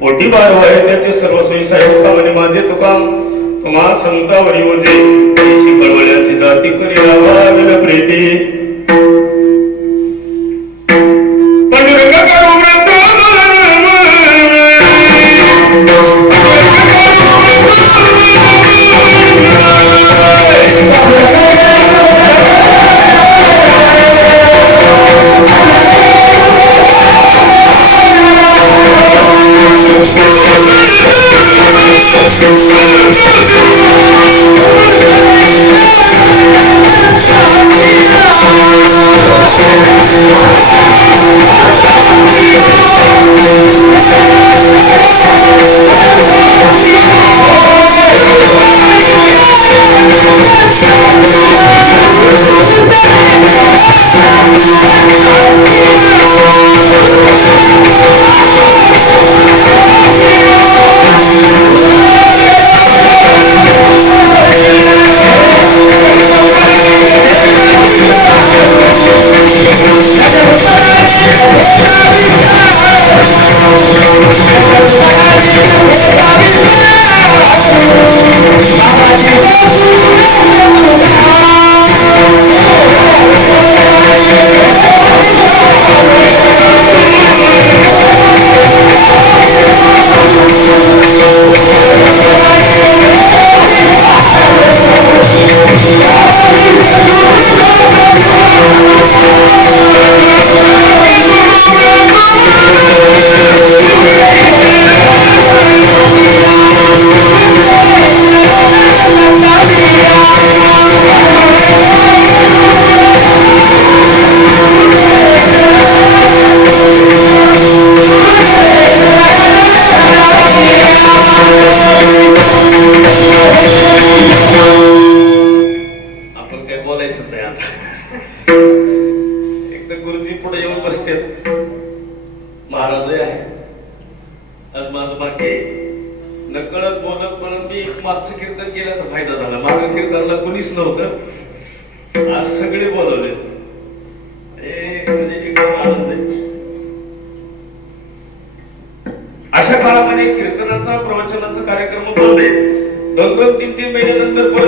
पोटी बारवाय त्याचे सर्व सोयी साहेब म्हणे माझे तुकाम तुम्हा संतावरी ओजे म्हणजे, ऐशी कळवळ्याची जाती करी भाविन प्रीती.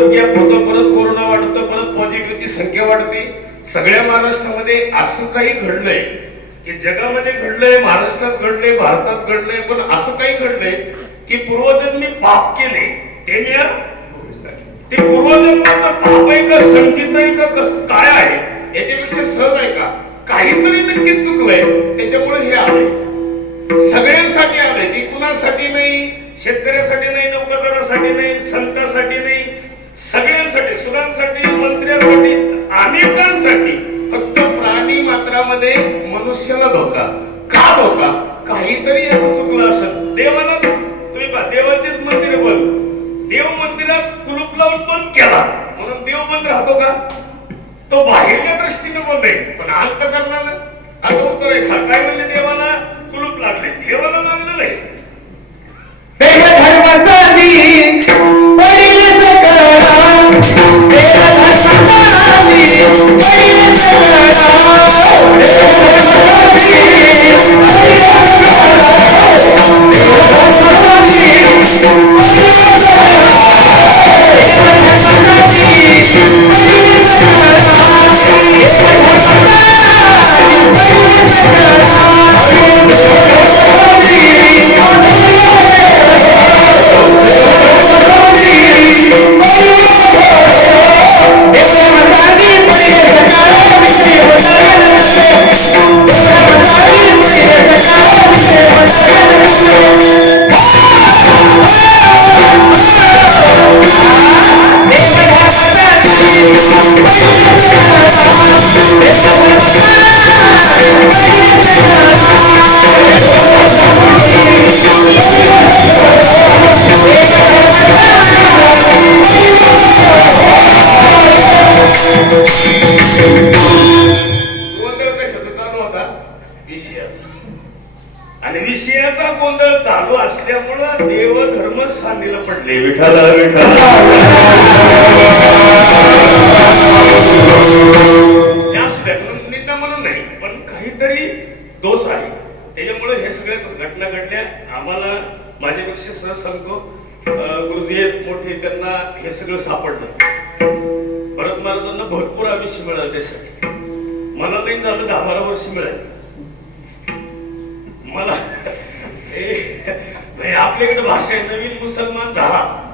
संख्या परत परत कोरोना वाढतं परत पॉझिटिव्हची संख्या वाढते. सगळ्या महाराष्ट्रामध्ये असं काही घडलंय की जगामध्ये घडलंय महाराष्ट्रात घडलंय भारतात घडलंय पण असं काही घडलंय की पूर्वजन्मी पाप केले ते मी ते पूर्वजन्माचं पाप आहे का संचित आहे का कस काय आहे? याच्यापेक्षा सहज आहे का? काहीतरी नक्कीच चुकलंय. त्याच्यामुळे हे आलंय. सगळ्यांसाठी आलंय. ते कुणासाठी नाही? शेतकऱ्यासाठी नाही नोकरदारासाठी नाही संतासाठी नाही सगळ्यांसाठी सुरांसाठी मंत्र्यांसाठी अनेकांसाठी. फक्त प्राणी मात्रामध्ये मनुष्याला धोका. का धोका? काहीतरी याच चुकलं असेल. देवाला तुम्ही पहा देवाचेच मंदिर बंद. देव मंदिरात कुलूप लावून बंद केला. म्हणून देव बंद राहतो का? तो बाहेरच्या दृष्टीने बंद आहे. पण अंत करणार. आता उत्तर आहे काय म्हणले देवाला? कुलूप लागले. देवाला लागलं नाही विठ्ठल विठ्ठल. त्या सुद्धा म्हणून नाही पण काहीतरी दोष आहे. त्याच्यामुळे हे सगळ्या घटना घडल्या. आम्हाला माझ्यापेक्षा सहज सांगतो गुरुजी आहेत मोठे त्यांना हे सगळं सापडलं. परत महाराजांना भरपूर आयुष्य मिळालं त्यासाठी. मला नाही झालं दहा बारा वर्ष मिळाली. मला हे- नाही, आपल्याकडे भाषा आहे नवीन मुसलमान झाला.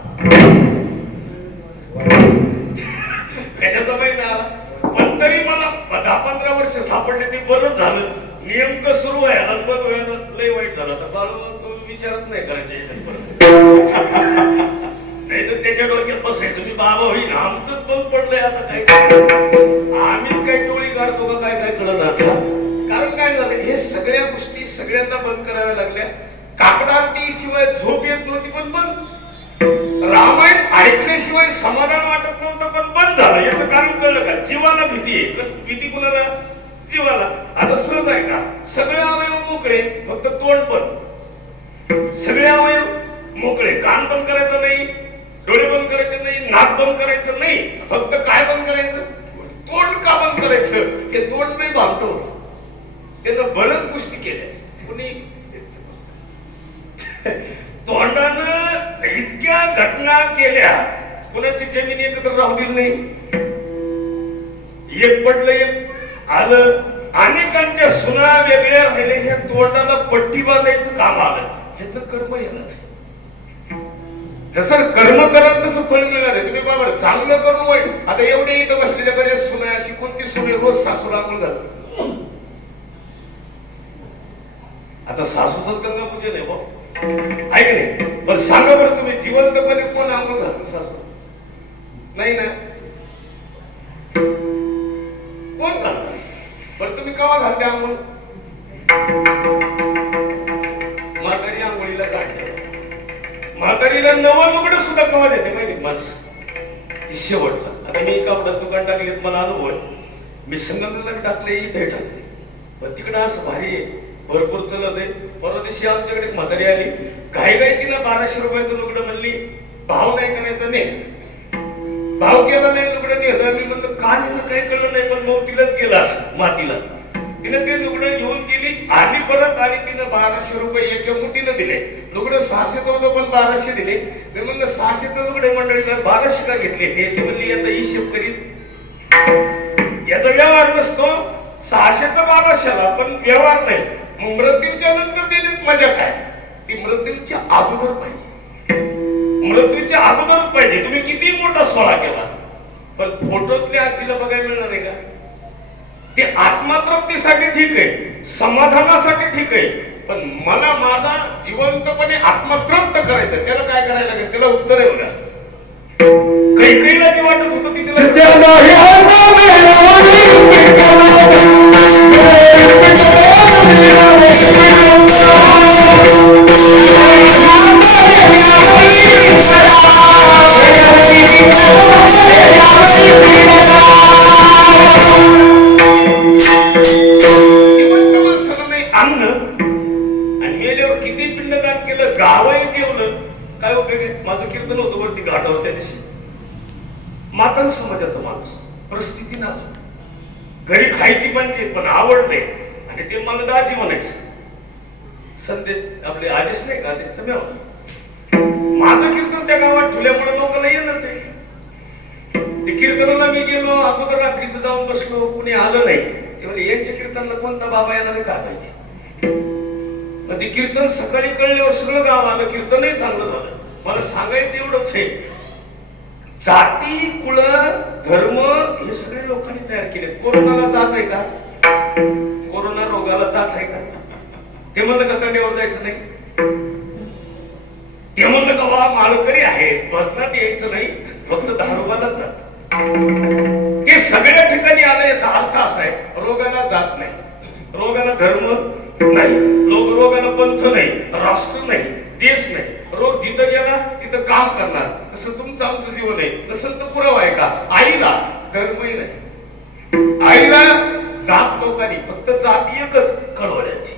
कशाचा महिना आला पण तरी मला दहा पंधरा वर्ष सापडले ते बरंच झालं. नेमकं सुरू आहे अल्पत वयानं लय वाईट झालं. तर बाळू तुम्ही विचारच नाही करायचा याच्यात परत. नाही तर त्याच्या डोक्यात बसायचं मी बाबा होईल आमचं बंद पडलंय आता काय आम्हीच काय टोळी काढतो का काय काय कळत आता. कारण काय झालं हे सगळ्या गोष्टी सगळ्यांना बंद कराव्या लागल्या. काकडांती शिवाय झोप येत नव्हती पण बंद. रामायण ऐकल्याशिवाय समाधान वाटत नव्हतं पण बंद झालं. याचं कारण कळलं का? जीवाला भीती आहे. भीती कुणाला? जीवाला. आता सहज आहे का? सगळे अवयव मोकळे फक्त तोंड बंद. सगळे अवयव मोकळे. कान बंद करायचं नाही डोळे बंद करायचे नाही नाक बंद करायचं नाही फक्त काय बंद करायचं? तोंड का बंद करायचं? हे तोंड नाही बांधतो होतं त्यानं बऱ्याच गोष्टी केल्या. कुणी तोंडानं इतक्या घटना केल्या. कुणाची जमीन एकत्र राहू दिली नाही. एक पडलं एक आलं. अनेकांच्या सुना वेगळ्या राहिले ह्या तोंडाला पट्टी बांधायचं काम आलं. ह्याच कर्म यालाच जसं कर्म करत तसं फळ मिळणार आहे. तुम्ही बाबा चांगलं करून वाईट आता एवढे इथं बसलेल्या बऱ्याच सुना अशी कोणती सुने रोज सासूला आंघोळ आता सासूच गंगा पूजन आहे भाऊ. आहे की नाही? पण सांगा बरं तुम्ही जिवंतपणे कोण आंघोळ घालतं सासू? नाही ना? कोण घालत? बरं तुम्ही केव्हा घालते आंघोळ? म्हातारी आंघोळीला काढते म्हातारीला नवं लुगडं सुद्धा कवा देते माहिती माणसं ती शेवटला आता मी कापडात दुकान टाकलेत मला अनुभव मी संगमनेरला टाकले इथे टाकले पण तिकडं असं भारी आहे. भरपूर चलत आहे. परवा दिवशी आमच्याकडे म्हातारी आली. काही काही तिनं बाराशे रुपयाचं लुगडं म्हणली भाव नाही करायचा नाही भाव केला नाही लुगडं नेलं मी म्हणलं का नेलं? काही कळलं नाही पण भाऊ तिलाच गेला मातीला. तिनं ते लुगडं घेऊन गेली आणि परत आणि तिनं बाराशे रुपये एका मुठीनं दिले. लुगडं सहाशेचं होतं पण बाराशे दिले. मी म्हणलं सहाशेचं लुगडे मंडळीला बाराशे का घेतले? हे ते म्हणली याचा हिशेब करीत याचा व्यवहार नसतो. सहाशेचा बाराशेला पण व्यवहार नाही. मृत्यूच्या नंतर देण्यात मजा काय? ती मृत्यूच्या अगोदर पाहिजे. मृत्यूच्या अगोदर पाहिजे. तुम्ही किती मोठा सोहळा केला? पण फोटोतल्या आजीला बघायला मिळणार आहे का? ते आत्मतृप्तीसाठी ठीक आहे. समाधानासाठी ठीक आहे. पण मला माझा जिवंतपणे आत्मतृप्त करायचं त्याला काय करायला लागेल? त्याला उत्तर आहे बघा. कैकईला जे वाटत होतं ती मातंग समाजाचा माणूस. परिस्थिती ना घरी खायची पंचायत पण आवड नाही. आणि ते मला दाजी म्हणायचं. संदेश आपले आदेश नाही का? आदेश मेव माझं कीर्तन त्या गावात ठेवल्यामुळे लोकांना येणच आहे. ते कीर्तनाला मी गेलो अगोदर रात्रीचं जाऊन बसलो कुणी आलं नाही. ते म्हणजे यांच्या कीर्तनला कोणता बाबा येणार का काय माहिती मग ते कीर्तन सकाळी कळल्यावर सगळं गाव आलं कीर्तनही चांगलं झालं. मला सांगायचं एवढंच आहे. जाती कुळ धर्म हे सगळे लोकांनी तयार केले कोरोनाला जात आहे का? मला जात आहे का? ते म्हणलं का तंडेवर जायचं नाही? ते म्हणलं का बा माळकरी आहे भजनात यायचं नाही फक्त दारोबालाच जायचं ते सगळ्या ठिकाणी आलं याचा अर्थ असा आहे रोगाला जात नाही. रोगाला धर्म नाही लोक रोगाला पंथ नाही राष्ट्र नाही देश नाही. रोग जिथं गेला तिथं काम करणार. तसं तुमचं आमचं जीवन आहे. नसेल तर पुरावा आहे का? आईला धर्मही नाही. आईला जात लोकांनी फक्त जात एकच कळवल्याची.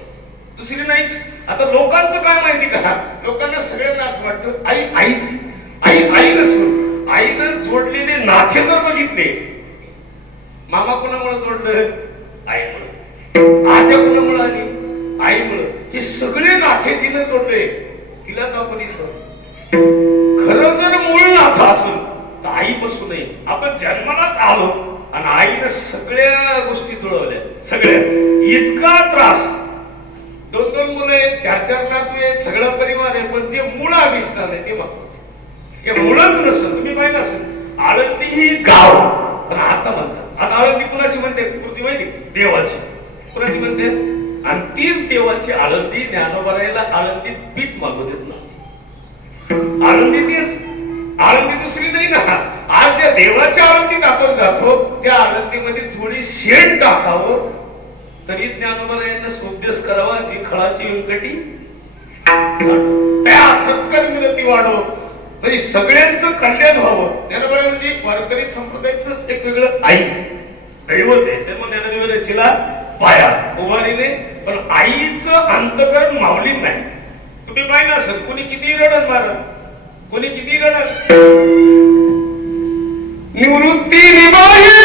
दुसरी नाहीच. आता लोकांचं काय माहिती का? लोकांना सगळ्यांना असं वाटतं आई आईच आई आई नसून आईनं जोडलेले नाते जर बघितले मामा कोणामुळे जोडलं? आईमुळे. आत्या कुणामुळं आली? आईमुळे. हे सगळे नाथे तिनं जोडले. तिलाच आपण विसरलो खरं जर मूळ नाथ असून तर आई बसू नये आपण जन्मालाच आलो. आणि आईनं सगळ्या गोष्टी जुळवल्या. सगळ्या. इतका त्रास. दोन दोन मुलं आहेत चार चार नातू आहेत सगळा परिवार आहे पण जे मुळा आविष्कार आहे ते महत्वाचं हे मुळच नसत. तुम्ही पाहिलं असेल आळंदी ही गाव. पण आता म्हणतात. आता आळंदी कुणाची म्हणते? कृती माहिती देवाची. कुणाची म्हणते? आणि तीच देवाची आळंदी ज्ञानोबरायला आळंदीत पीठ मागू देत नव्हती आळंदी तीच. आळंदी दुसरी नाही ना. आज या देवाच्या आनंदीत आपण जातो त्या आनंदीमध्ये थोडी शेण टाकावं. तरी ज्ञानोबा यांना स्वदेश करावा जी खळाची व्यंकटी. त्या सत्कर विनंती वाढव. म्हणजे सगळ्यांचं कल्याण व्हावं. ज्ञानोबा म्हणजे वारकरी संप्रदायाचं एक वेगळं आई. दैवत आहे. त्यामुळे ज्ञानदेव रचीला पाया उभारीने. पण आईचं अंतकरण मावली नाही तुम्ही पाहिलं असेल कोणी किती रडत महाराज कोणी किती रडत निवृत्ती निबाहिर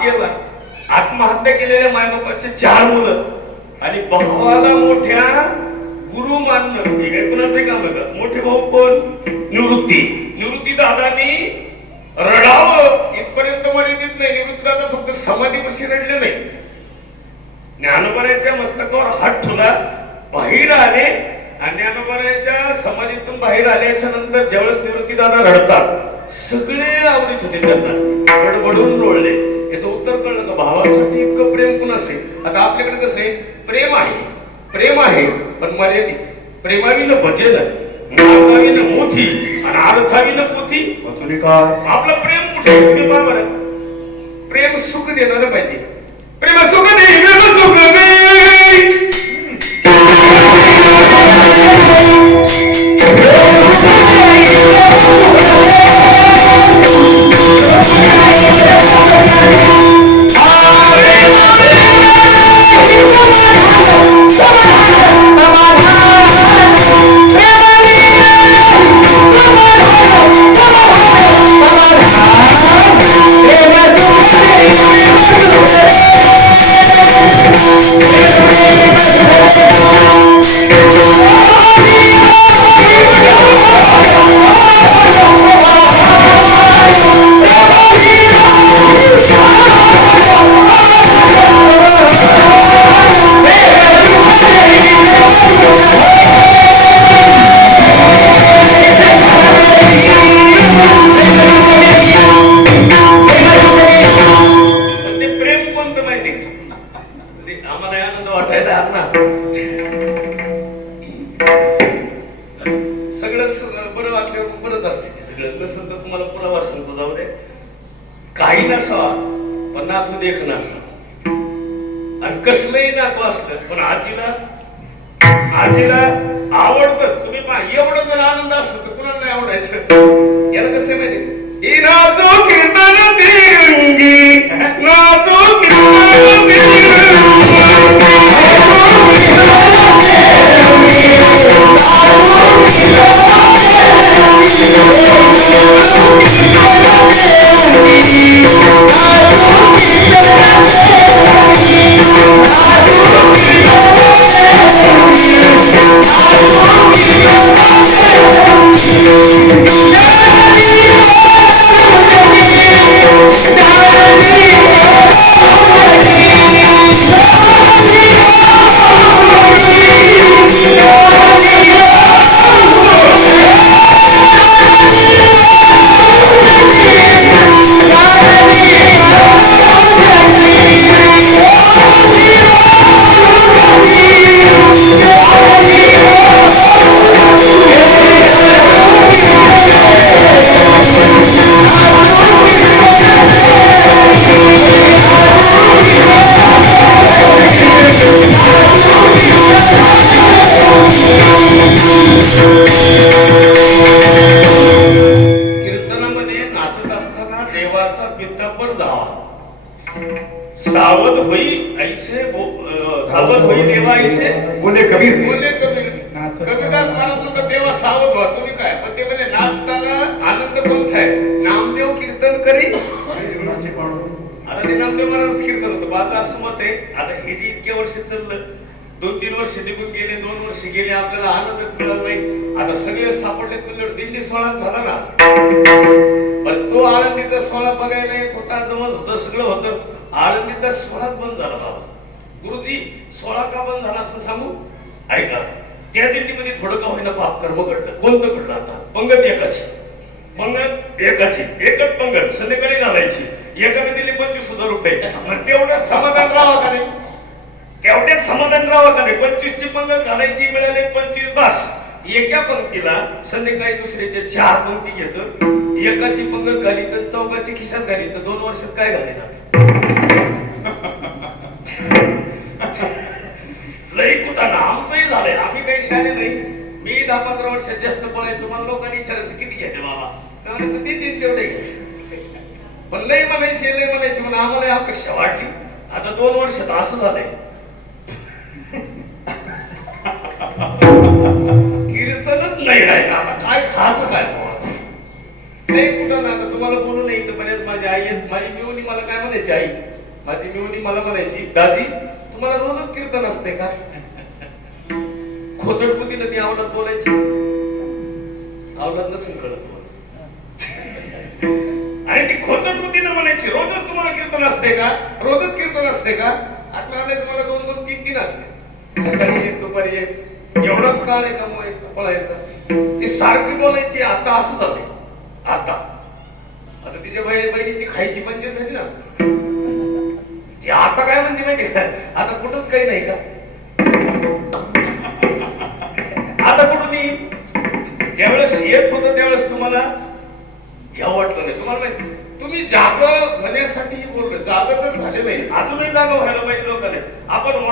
भाग्यवान आत्महत्या केलेल्या मायबापाचे चार मुलं आणि भावाला मोठ्या गुरु मानणं. हे काय कुणाचं काम आहे का? मोठे भाऊ कोण? निवृत्ती. निवृत्ती दादानी रडावं. इथपर्यंत मर्यादित नाही. निवृत्ती दादा फक्त समाधी बशी रडले नाही. ज्ञानोबराच्या मस्तकावर हात ठेवला बाहेर आले आणि ज्ञानोबराच्या समाधीतून बाहेर आल्याच्यानंतर ज्यावेळेस निवृत्ती दादा रडतात सगळे आवडीत होते त्यांना. गडबडून लोळले. याचं उत्तर कळलं का? भावासाठी इतकं प्रेम कुणाचं आहे? आता आपल्याकडे कसं आहे? प्रेम आहे. प्रेम आहे पण मर्यादित प्रेमाविनं भजेल मोठी आणि अर्थाविनं पोथी. आपलं प्रेम कुठे बरं. प्रेम सुख देणार पाहिजे. प्रेम सुख दे प्रेम सुख दे तुम्हाला पुरावा सांगतो जाऊ दे. काही नसावा पण नातू देख नसा आणि कसलंही नातू असलं पण आजीला आजीला आवडतच. तुम्ही पहा एवढं जर आनंद असतो तर कुणाला नाही आवडायचं? याला कसं माहिती नाचो कीर्तनाची रंगी नाचो कीर्तनाची असं मत आहे. आता हे जे इतक्या वर्ष चाललं दोन तीन वर्ष निघून गेले दोन वर्ष गेले आपल्याला आनंदच मिळत नाही. आता सगळे सापडले तर दिंडी सोहळा झाला ना. पण तो आळंदीचा सोहळा बघायला येत होता जमत होत सगळं होतं. आळंदीचा सोहळाच बंद झाला बाबा. गुरुजी सोहळा का बंद झाला असं सांगू? ऐका त्या दिंडीमध्ये थोडं का होईना पाप कर्म घडलं. कोणतं घडलं आता? पंगत एकाची. पंगत एकाची. एकच पंगत. संध्याकाळी घालायची. एकाने दिले पंचवीस हजार रुपये. मग तेवढं समाधान राहावं का नाही? तेवढ्याच समाधान राहावं का नाही? पंचवीस ची पंगत घालायची मिळाले पंचवीस बस. एका पंक्तीला संध्याकाळी दुसऱ्याच्या चार पंक्ती घेत. एकाची पंगत घाली तर चौकाची खिशात घाली तर दोन वर्षात काय घाली ना लई कुठं ना आमचंही झालंय. आम्ही काही शाळे नाही. मी दहा पंधरा वर्षात जास्त बोलायचं मला लोकांनी विचारायचं किती घेते बाबा? देतील तेवढे घेते पण लई म्हणायचे लई म्हणायचे म्हणून आम्हाला अपेक्षा वाढली. आता दोन वर्षात असं झालंय. कीर्तनच नाही राहिलं आता काय खायचं काय नाही कुठं ना आता तुम्हाला बोलू नाही तर बऱ्याच माझी आई आहेत. माझी मिवणी मला काय म्हणायची आई? माझी मिवणी मला म्हणायची दाजी तुम्हाला रोजच कीर्तन असते का? खोचडपुतीनं ती आवडत बोलायची. आवडत नसेल कळत खोचट म्हणायची. रोजच तुम्हाला कीर्तन असते का? रोजच कीर्तन असते का? आता आणायचं मला दोन दोन तीन तीन असते. सकाळी एक दुपारी एक. एवढाच काळ आहे कमवायचं पळायचं? ती सारखी बोलायची आता असं झाले आता. आता तिच्या बाई बहिणीची खायची पंचायत झाली ना. ती आता काय म्हणते माहिती का? आता कुठंच काही नाही का? आता कुठून येईल? ज्यावेळेस येत होतं त्यावेळेस तुम्हाला घ्यावं वाटलं नाही. तुम्हाला माहिती? तुम्ही जाग होण्यासाठी बोललो. जाग जर झाले नाही अजूनही जागा व्हायला पाहिजे लोकांनी. आपण